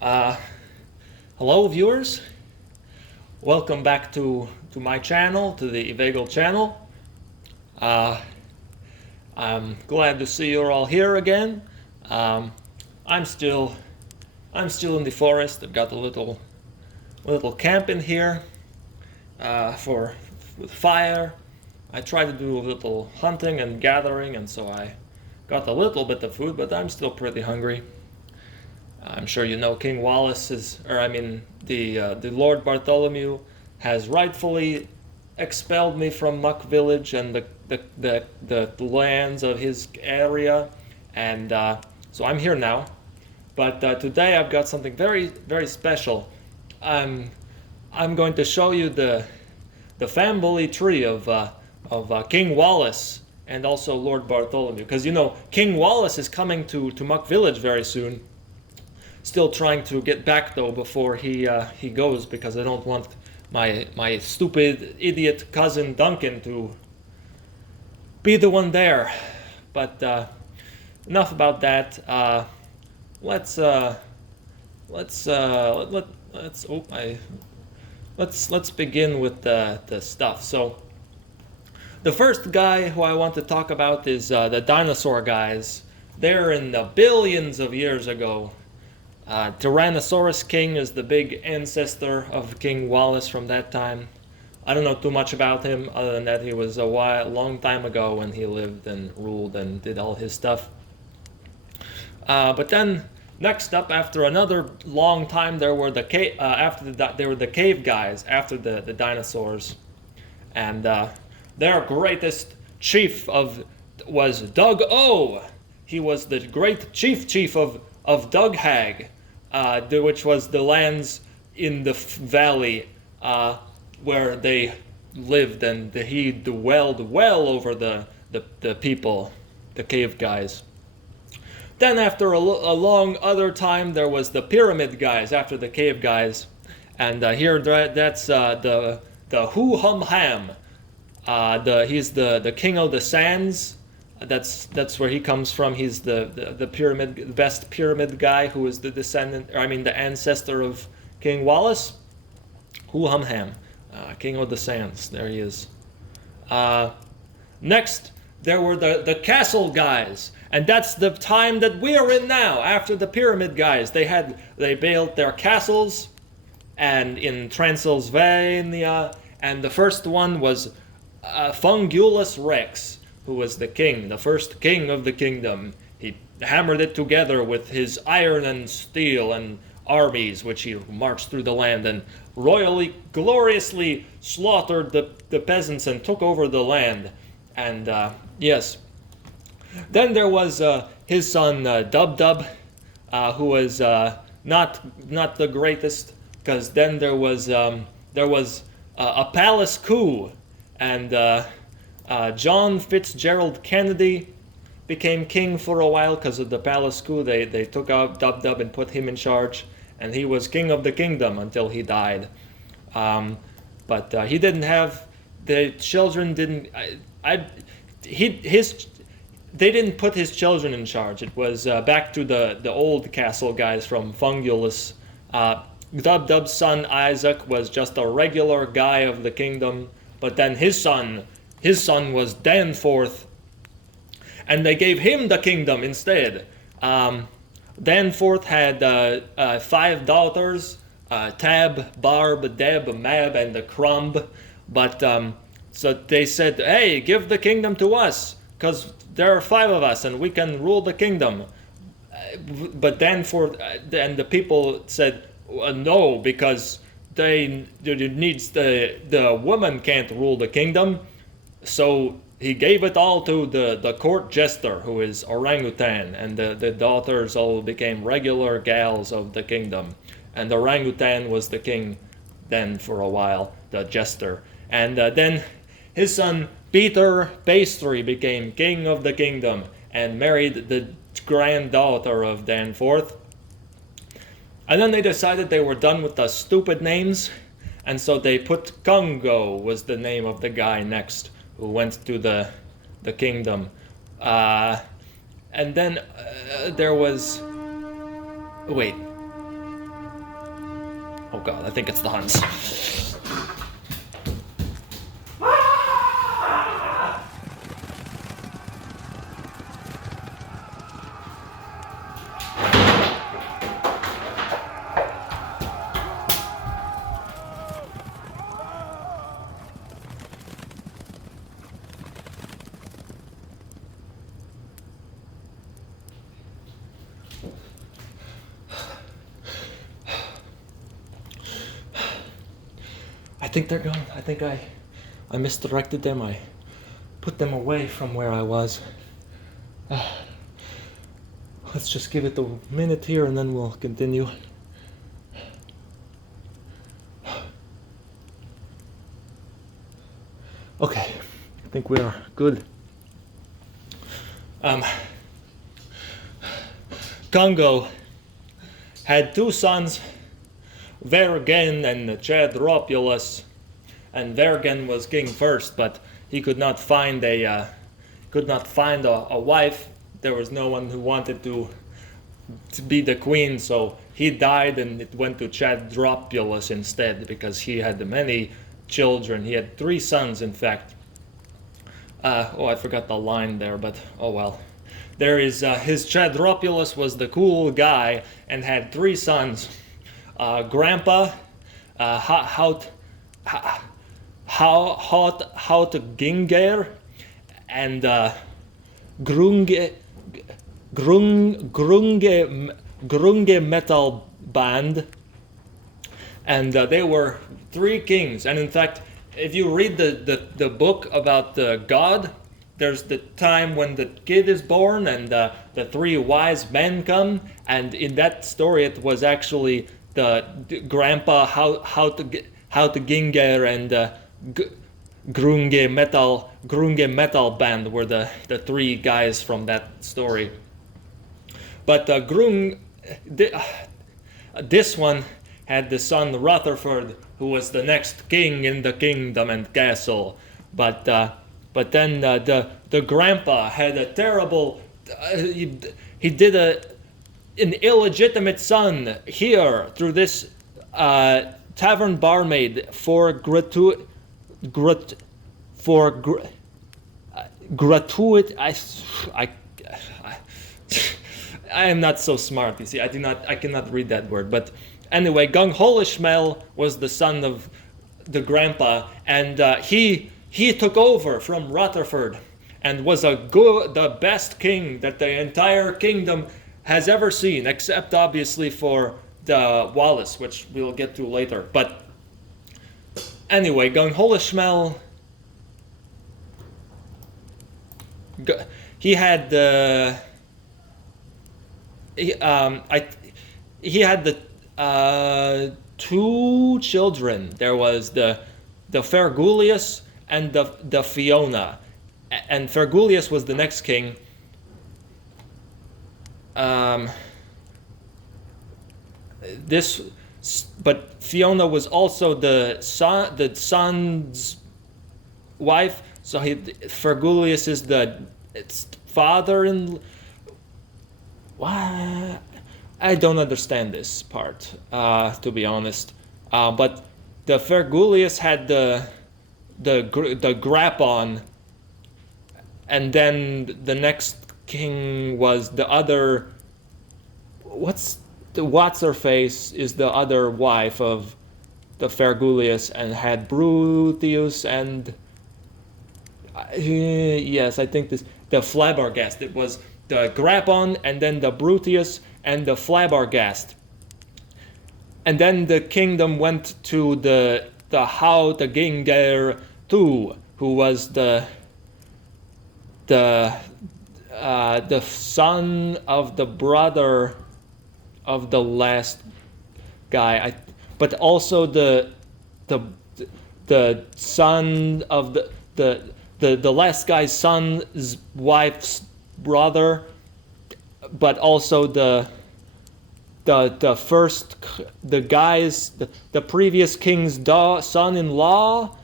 Uh, Hello, viewers. Welcome back to my channel, to the Evagel channel. Uh, I'm glad to see you're all here again. Um, I'm still in the forest. I've got a little camp in here with fire. I try to do a little hunting and gathering, and so I got a little bit of food, but I'm still pretty hungry. I'm sure you know King Wallace the Lord Bartholomew has rightfully expelled me from Muck Village and the lands of his area, and so I'm here now. But today I've got something very, very special. I'm going to show you the family tree of King Wallace and also Lord Bartholomew, because you know King Wallace is coming to Muck Village very soon. Still trying to get back though before he goes, because I don't want my stupid idiot cousin Duncan to be the one there. But enough about that. Let's begin with the stuff. So the first guy who I want to talk about is the dinosaur guys. They're in the billions of years ago. Tyrannosaurus King is the big ancestor of King Wallace from that time. I don't know too much about him, other than that he was a long time ago when he lived and ruled and did all his stuff. But then, next up, after another long time, there were the cave guys after the dinosaurs, and their greatest chief was Doug O. He was the great chief of Doug Hag, which was the lands in the valley where they lived, and he dwelled well over the people, the cave guys. Then after a long other time, there was the pyramid guys after the cave guys, and here that's the Hu Hum Ham. He's the king of the sands. That's where he comes from. He's the best pyramid guy, who is the ancestor of King Wallace. Hu Hum Ham, king of the sands. There he is. Next, there were the castle guys, and that's the time that we are in now. After the pyramid guys, they built their castles, and in Transylvania, and the first one was Fungulus Rex, who was the first king of the kingdom. He hammered it together with his iron and steel and armies, which he marched through the land and gloriously slaughtered the peasants and took over the land. And yes. Then there was his son Dub Dub, who was not the greatest, because then there was a palace coup, and John Fitzgerald Kennedy became king for a while because of the palace coup. They took out Dub Dub and put him in charge, and he was king of the kingdom until he died. But he didn't have the children. They didn't put his children in charge. It was back to the old castle guys from Fungulus. Dub Dub's son Isaac was just a regular guy of the kingdom, but then his son was Danforth, and they gave him the kingdom instead. Danforth had 5 daughters, Tab, Barb, Deb, Mab, and the Crumb, but so they said, hey, give the kingdom to us, because there are 5 of us and we can rule the kingdom. But Danforth and the people said no, because the woman can't rule the kingdom. So he gave it all to the court jester, who is orangutan, and the daughters all became regular gals of the kingdom. And the orangutan was the king then for a while, the jester. And then his son Peter Pastry became king of the kingdom and married the granddaughter of Danforth. And then they decided they were done with the stupid names, and so they put Congo was the name of the guy next, who went to the kingdom. And then there was Wait. Oh god, I think it's the Huns. I think they're gone. I think I misdirected them. I put them away from where I was. Let's just give it a minute here and then we'll continue. Okay, I think we are good. Congo had two sons, Vergen and Chedropulus, and Vergen was king first, but he could not find a wife. There was no one who wanted to be the queen, so he died, and it went to Chedropulus instead because he had many children. He had 3 sons, in fact. I forgot the line there, but oh well. There is his Chedropulus was the cool guy and had 3 sons. Grandpa, Ginger, and Grunge metal band, and they were 3 kings. And in fact, if you read the book about God, there's the time when the kid is born and the 3 wise men come, and in that story it was actually the grandpa how to Ginger and Grunge metal band were the 3 guys from that story. But this one had the son Rutherford, who was the next king in the kingdom and castle. But then the grandpa had a terrible. He did an illegitimate son here through this tavern barmaid for gratuity. I am not so smart, you see. I cannot read that word. But anyway, Gungholishmel was the son of the grandpa, and he took over from Rutherford and was the best king that the entire kingdom has ever seen, except obviously for the Wallace, which we'll get to later. But anyway, Gungholishmel, he had he had the 2 children. There was the Fergulius and the Fiona, and Fergulius was the next king. But Fiona was also the son's wife. So Fergulius is the father-in. What? I don't understand this part, to be honest. But the Fergulius had the Grappon, and then the next king was the other. What's her face is the other wife of the Fergulius, and had Brutius and yes, I think the Flabbergast. It was the Grappon and then the Brutius and the Flabbergast. And then the kingdom went to the Hautaginger II, who was the son of the brother of the last guy, but also the son of the last guy's son's wife's brother, but also the previous king's son-in-law,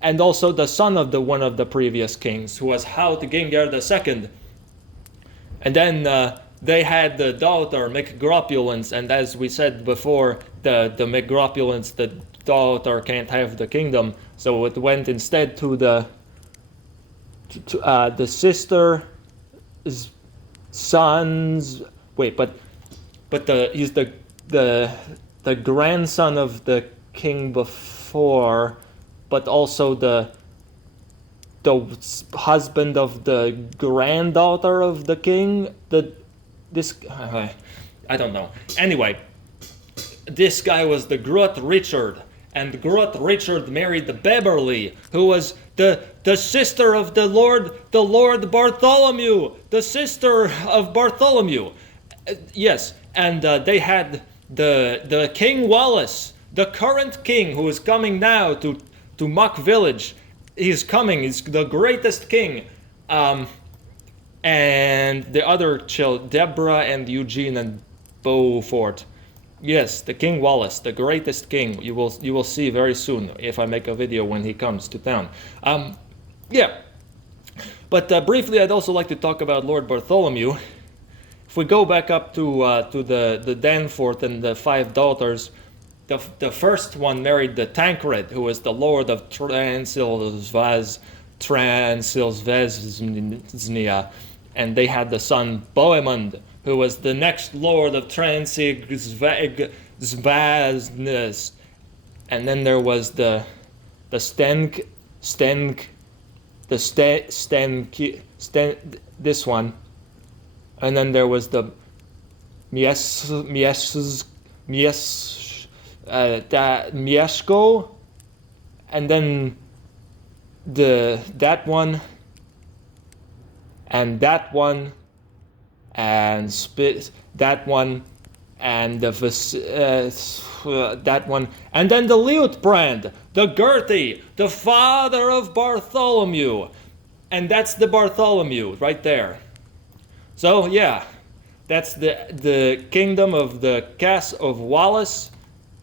and also the son of one of the previous kings, who was Hautaginger II. And then they had the daughter McGropulence, and as we said before, the McGropulence, the daughter can't have the kingdom, so it went instead to the sister's sons. Wait, but he's the grandson of the king before, but also the husband of the granddaughter of the king. I don't know. Anyway, this guy was the Groot Richard, and Groot Richard married the Beverly, who was the sister of the Lord Bartholomew, the sister of Bartholomew. Yes, and they had the King Wallace, the current king who is coming now to Muck Village. He's coming. He's the greatest king. And the other Deborah and Eugene and Beaufort. Yes, the King Wallace, the greatest king. You will see very soon if I make a video when he comes to town. Yeah. But briefly, I'd also like to talk about Lord Bartholomew. If we go back up to the Danforth and the 5 daughters, the first one married the Tancred, who was the Lord of Transylvania, and they had the son Bohemond, who was the next Lord of Transylvania. And then there was the this one, and then there was the Mieszko, and then that one, and that one, and that one, and that one, and then the Liutprand, the Gertie, the father of Bartholomew, and that's the Bartholomew right there. So yeah, that's the kingdom of the Castle of Wallace.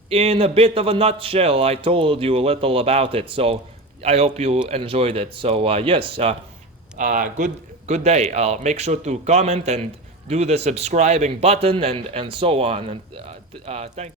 In a bit of a nutshell, I told you a little about it, so I hope you enjoyed it. So yes, good day. Make sure to comment and do the subscribing button and so on. And thank.